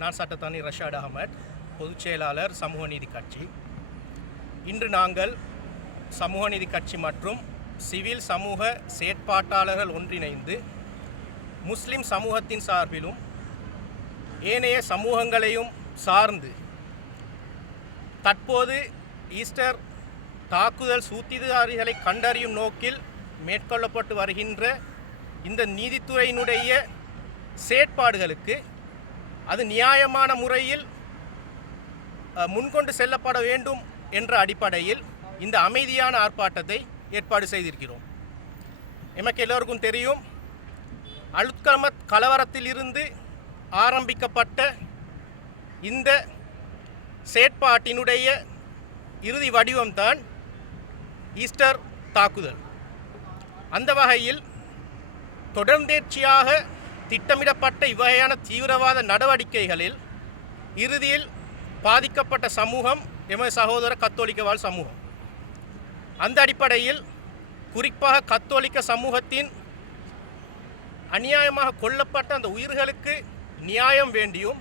நான் சட்டத்தானி ரஷாட் அகமட், பொதுச் செயலாளர் சமூக நீதி கட்சி. இன்று நாங்கள் சமூக நீதி கட்சி மற்றும் சிவில் சமூக செயற்பாட்டாளர்கள் ஒன்றிணைந்து முஸ்லிம் சமூகத்தின் சார்பிலும் ஏனைய சமூகங்களையும் சார்ந்து தற்போது ஈஸ்டர் தாக்குதல் சூத்திரதாரிகளை கண்டறியும் நோக்கில் மேற்கொள்ளப்பட்டு வருகின்ற இந்த நீதித்துறையினுடைய செயற்பாடுகளுக்கு அது நியாயமான முறையில் முன்கொண்டு செல்லப்பட வேண்டும் என்ற அடிப்படையில் இந்த அமைதியான ஆர்ப்பாட்டத்தை ஏற்பாடு செய்திருக்கிறோம். எமக்கு எல்லோருக்கும் தெரியும், அலுத்கமத் கலவரத்தில் இருந்து ஆரம்பிக்கப்பட்ட இந்த செயற்பாட்டினுடைய இறுதி வடிவம்தான் ஈஸ்டர் தாக்குதல். அந்த வகையில் தொடர்ந்தேர்ச்சியாக திட்டமிடப்பட்ட இவ்வகையான தீவிரவாத நடவடிக்கைகளில் இறுதியில் பாதிக்கப்பட்ட சமூகம் எமது சகோதர கத்தோலிக்க வாழ் சமூகம். அந்த அடிப்படையில் குறிப்பாக கத்தோலிக்க சமூகத்தின் அநியாயமாக கொல்லப்பட்ட அந்த உயிர்களுக்கு நியாயம் வேண்டியும்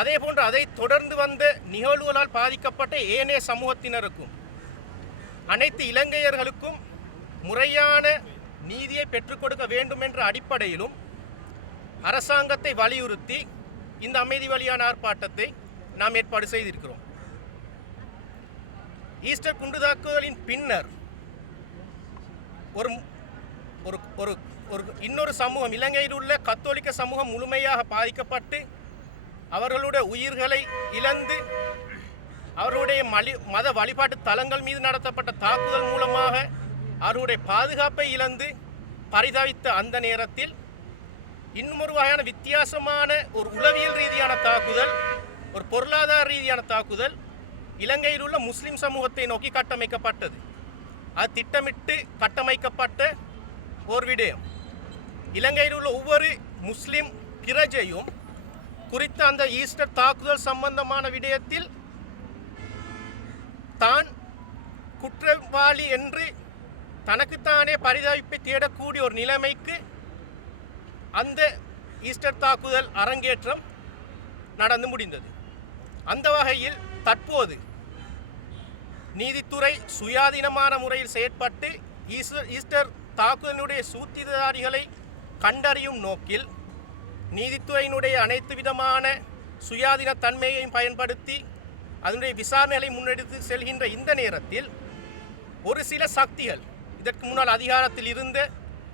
அதேபோன்று அதை தொடர்ந்து வந்த நிகழ்வுகளால் பாதிக்கப்பட்ட ஏனைய சமூகத்தினருக்கும் அனைத்து இலங்கையர்களுக்கும் முறையான நீதியை பெற்றுக் கொடுக்க வேண்டும் என்ற அடிப்படையிலும் அரசாங்கத்தை வலியுறுத்தி இந்த அமைதி வழியான ஆர்ப்பாட்டத்தை நாம் ஏற்பாடு செய்திருக்கிறோம். ஈஸ்டர் குண்டு தாக்குதலின் பின்னர் இன்னொரு சமூகம், இலங்கையில் உள்ள கத்தோலிக்க சமூகம் முழுமையாக பாதிக்கப்பட்டு அவர்களுடைய உயிர்களை இழந்து அவர்களுடைய மத வழிபாட்டு தலங்கள் மீது நடத்தப்பட்ட தாக்குதல் மூலமாக அவர்களுடைய பாதுகாப்பை இழந்து பரிதவித்த அந்த நேரத்தில் இன்னும் ஒரு வகையான வித்தியாசமான ஒரு உளவியல் ரீதியான தாக்குதல், ஒரு பொருளாதார ரீதியான தாக்குதல் இலங்கையில் உள்ள முஸ்லிம் சமூகத்தை நோக்கி கட்டமைக்கப்பட்டது. அது திட்டமிட்டு கட்டமைக்கப்பட்ட ஒரு விடயம். இலங்கையில் உள்ள ஒவ்வொரு முஸ்லிம் பிரஜையும் குறித்த அந்த ஈஸ்டர் தாக்குதல் சம்பந்தமான விடயத்தில் தான் குற்றவாளி என்று தனக்குத்தானே பரிதாபத்தை தேடக்கூடிய ஒரு நிலைமைக்கு அந்த ஈஸ்டர் தாக்குதல் அரங்கேற்றம் நடந்து முடிந்தது. அந்த வகையில் தற்போது நீதித்துறை சுயாதீனமான முறையில் செயற்பட்டு ஈஸ்டர் தாக்குதலினுடைய சூத்திரதாரிகளை கண்டறியும் நோக்கில் நீதித்துறையினுடைய அனைத்து விதமான சுயாதீன தன்மையையும் பயன்படுத்தி அதனுடைய விசாரணைகளை முன்னெடுத்து செல்கின்ற இந்த நேரத்தில் ஒரு சில சக்திகள், இதற்கு முன்னால் அதிகாரத்தில் இருந்த,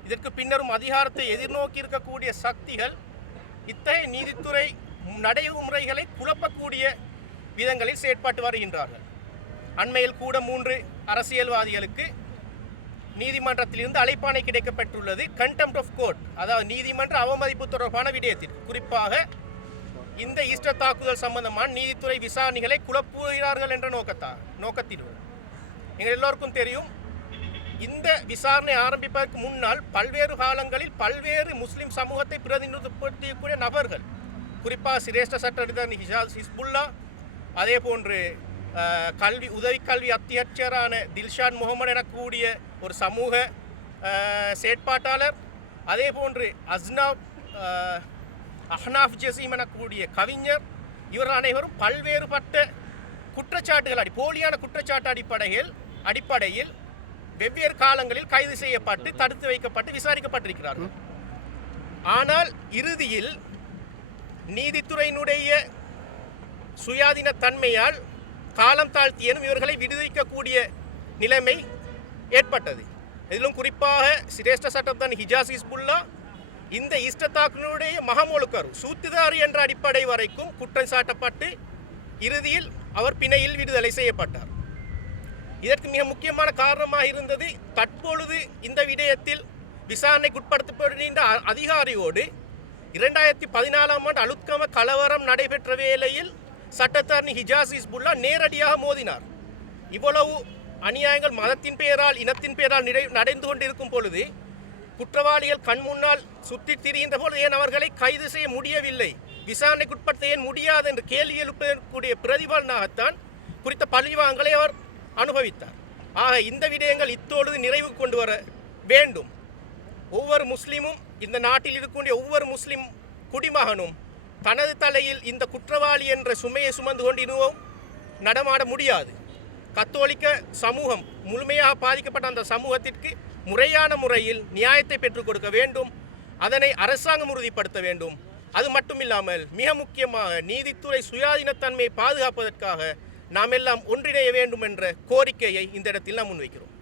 இதற்கு பின்னரும் அதிகாரத்தை எதிர்நோக்கி இருக்கக்கூடிய சக்திகள் இத்தகைய நீதித்துறை நடைமுறைகளை குழப்பக்கூடிய விதங்களில் செயற்பட்டு வருகின்றார்கள். அண்மையில் கூட 3 அரசியல்வாதிகளுக்கு நீதிமன்றத்திலிருந்து அழைப்பாணை கிடைக்கப்பட்டுள்ளது. கண்டெம்ப்ட் ஆஃப் கோர்ட், அதாவது நீதிமன்ற அவமதிப்பு தொடர்பான விடயத்திற்கு, குறிப்பாக இந்த ஈஸ்டர் தாக்குதல் சம்பந்தமான நீதித்துறை விசாரணைகளை குழப்புகிறார்கள் என்ற நோக்கத்தில் எங்கள் எல்லோருக்கும் தெரியும், இந்த விசாரணை ஆரம்பிப்பதற்கு முன்னால் பல்வேறு காலங்களில் பல்வேறு முஸ்லிம் சமூகத்தை பிரதிநிதித்துவப்படுத்தக்கூடிய நபர்கள், குறிப்பாக சிரேஷ்ட சட்டத்தரணி ஹிஸ்புல்லா, அதே போன்று உதவி கல்வி அத்தியட்சரான தில்ஷான் முகமது எனக்கூடிய ஒரு சமூக செயற்பாட்டாளர், அதே போன்று அஹ்னாஃப் ஜசீம் எனக்கூடிய கவிஞர், இவர்கள் அனைவரும் பல்வேறுபட்ட குற்றச்சாட்டுகள், போலியான குற்றச்சாட்டு அடிப்படையில் வெவ்வேறு காலங்களில் கைது செய்யப்பட்டு தடுத்து வைக்கப்பட்டு விசாரிக்கப்பட்டிருக்கிறார்கள். ஆனால் இறுதியில் நீதித்துறையினுடைய சுயாதீன தன்மையால் காலம் தாழ்த்தியனும் இவர்களை விடுவிக்கக்கூடிய நிலைமை ஏற்பட்டது. இதிலும் குறிப்பாக சிரேஷ்ட சட்டத்தன் ஹிஜாஸ் ஹிஸ்புல்லா இந்த ஈஸ்டர் தாக்குதலுடைய மகமொழுக்கர் சூத்திரதாரி என்ற அடிப்படை வரைக்கும் குற்றம் சாட்டப்பட்டு இறுதியில் அவர் பிணையில் விடுதலை செய்யப்பட்டார். இதற்கு மிக முக்கியமான காரணமாக இருந்தது, தற்பொழுது இந்த விடயத்தில் விசாரணைக்குட்படுத்தப்படுகின்ற அதிகாரியோடு 2014ஆம் ஆண்டு அலுத்கம கலவரம் நடைபெற்ற வேளையில் சட்டத்தரணி ஹிஜாஸ் ஹிஸ்புல்லா நேரடியாக மோதினார். இவ்வளவு அநியாயங்கள் மதத்தின் பெயரால் இனத்தின் பெயரால் நடந்து கொண்டிருக்கும் பொழுது குற்றவாளிகள் கண் முன்னால் சுற்றி திரிகின்ற பொழுது ஏன் அவர்களை கைது செய்ய முடியவில்லை, விசாரணைக்குட்படுத்த ஏன் முடியாது என்று கேள்வி எழுப்பக்கூடிய பிரதிபலனாகத்தான் குறித்த பழிவாங்கலை அவர் அனுபவித்தார். ஆக இந்த விடயங்கள் இத்தோடு நிறைவு கொண்டு வர வேண்டும். ஒவ்வொரு முஸ்லீமும், இந்த நாட்டில் இருக்கக்கூடிய ஒவ்வொரு முஸ்லீம் குடிமகனும் தனது தலையில் இந்த குற்றவாளி என்ற சுமையை சுமந்து கொண்டு இன்னும் நடமாட முடியாது. கத்தோலிக்க சமூகம் முழுமையாக பாதிக்கப்பட்ட அந்த சமூகத்திற்கு முறையான முறையில் நியாயத்தை பெற்றுக் கொடுக்க வேண்டும். அதனை அரசாங்கம் உறுதிப்படுத்த வேண்டும். அது மட்டுமில்லாமல் மிக முக்கியமாக நீதித்துறை சுயாதீனத்தன்மையை பாதுகாப்பதற்காக நாம் எல்லாம் ஒன்றிணைய வேண்டும் என்ற கோரிக்கையை இந்த இடத்தில் நாம் முன்வைக்கிறோம்.